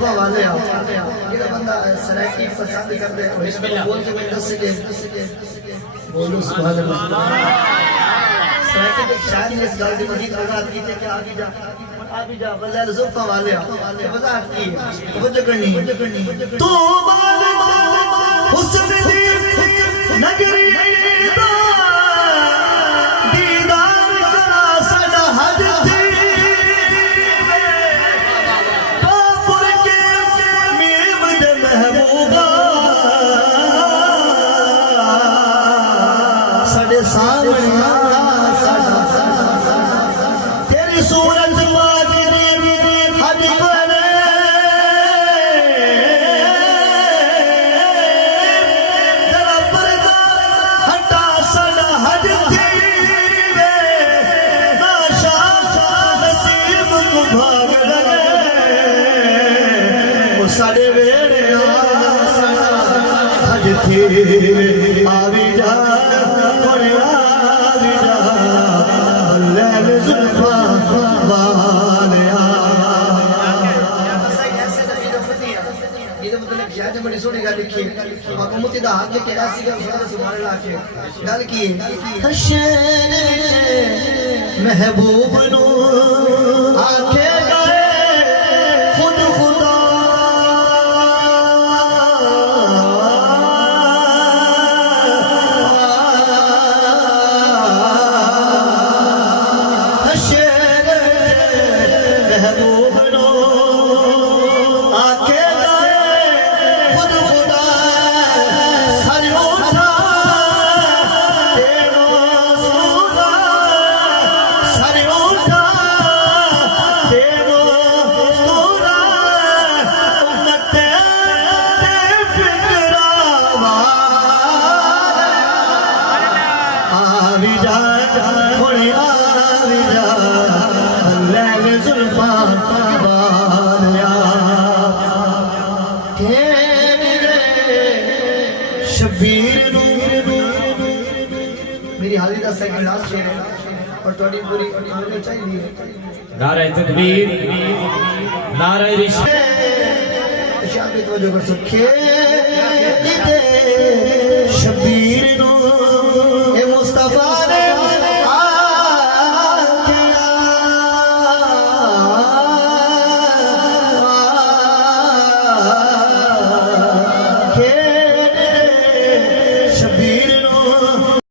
जुल्फा वाले आओ ये बंदा सराकी पसंद कर दे तो इसमें बोल के मैं दस के बोलो सुभान अल्लाह सराकी के शायद इस गाल की मजीद वजाहत की थे कि आगे जा बजाय जुल्फा वाले आओ वजाहत की तवज्जो करनी तो हुस्न दी नगरी दीदार करा सदा हज थी पापुर के मीम दे महबूबा सदे सामने तेरी सूरत वाजिरी हज करे तेरा पर्दा हटा सदा हज थी वे नाशा नसीब को भाग लगे वो सारे वेड़े हज थी आवी जा और आवी जा लैल जुल्फा वाले ये मतलब शायद बड़ी सोनी गल लिखी हुकूमत दा हक के ऐसी गल सुभान अल्लाह के गल की हशेन महबूब नु आखे गए खुद खुदा हशेन महबूब नु आखे खुद खुदा सर उठा तेरो सूरा सर उठा तेरो सूरा उम्मत ते फिक्रावा आवी जा हुण आवी जा लैल जुल्फा वालिया शबीर मेरी हाली का सेकंड लास्ट शेर है और थोड़ी पूरी होनी चाहिए नारे तकबीर नारे रिश्ते शामिल तवज्जो कर सके शबीर